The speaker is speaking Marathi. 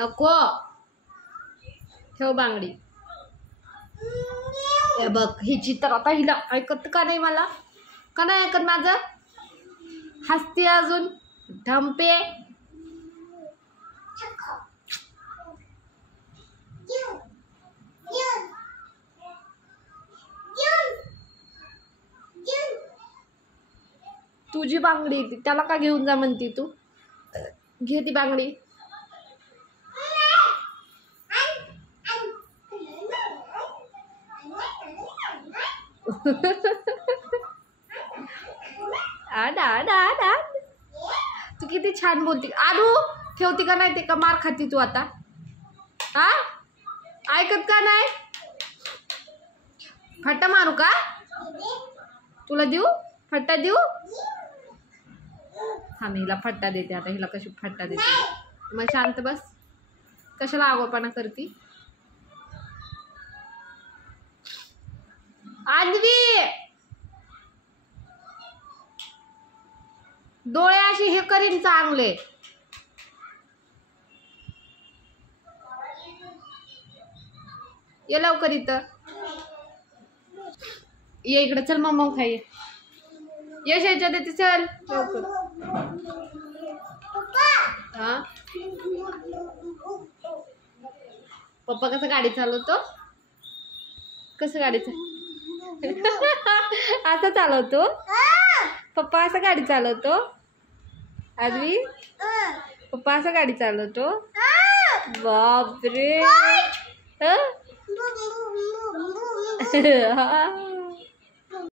नको ठेव बांगडी। हे बघ हिची तर आता हिला ऐकत का नाही, मला का नाही ऐकत माझं, हसते अजून ढंपे। तुझी बांगडी ती, त्याला का घेऊन जा म्हणती तू, घे ती बांगडी। तू किती छान बोलती। आरू ठेवती का नाही, ते का मार खाती तू आता, हा ऐकत का नाही, फट्टा मारू का तुला, देऊ फट्टा देऊ, हा मी हिला फट्टा देते आता, हिला कशी फट्टा देते, मग शांत बस, कशाला आगोपणा करती। आदवी डोळे अशी हे करीन चांगले, ये लवकर इथं, ये इकडे चल, मम्मा खाई यश याच्या देते, चल लवकर। हा पप्पा कसं गाडी चालवतो, कसं गाडी असं चालवतो पप्पा, असं गाडी चालवतो आदवी, पप्पा असं गाडी चालवतो, बापरे।